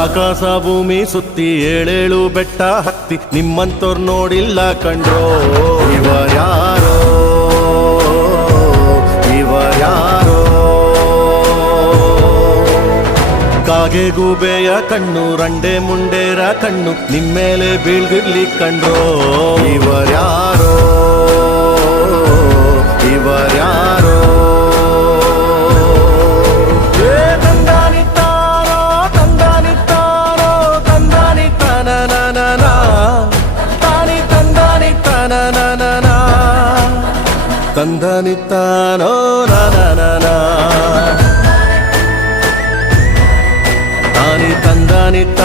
ಆಕಾಶ ಭೂಮಿ ಸುತ್ತಿ ಏಳೇಳು ಬೆಟ್ಟ ಹತ್ತಿ ನಿಮ್ಮಂತೋರ್ ನೋಡಿಲ್ಲ ಕಂಡ್ರೋ. ಇವರ್ಯಾರೋ ಇವರ್ಯಾರೋ ಕಾಗೆ ಗೂಬೆಯ ಕಣ್ಣು ರಂಡೆ ಮುಂಡೇರ ಕಣ್ಣು ನಿಮ್ಮೇಲೆ ಬೀಳ್ದಿರ್ಲಿ ಕಂಡ್ರೋ. ಇವರ್ಯಾರೋ ಇವರ್ಯಾರೋ ತಂದಾನಿತ್ತಾರೋ ತಂದಾನಿತ್ತಾರೋ ತಂದಾನಿ ತನನನ ತಾನಿ ತಂದಾನಿ ತನನನ ತಂದಾನಿತ್ತಾನೋ ನನನನ ತಾನಿ ತಂದಾನಿತ್ತ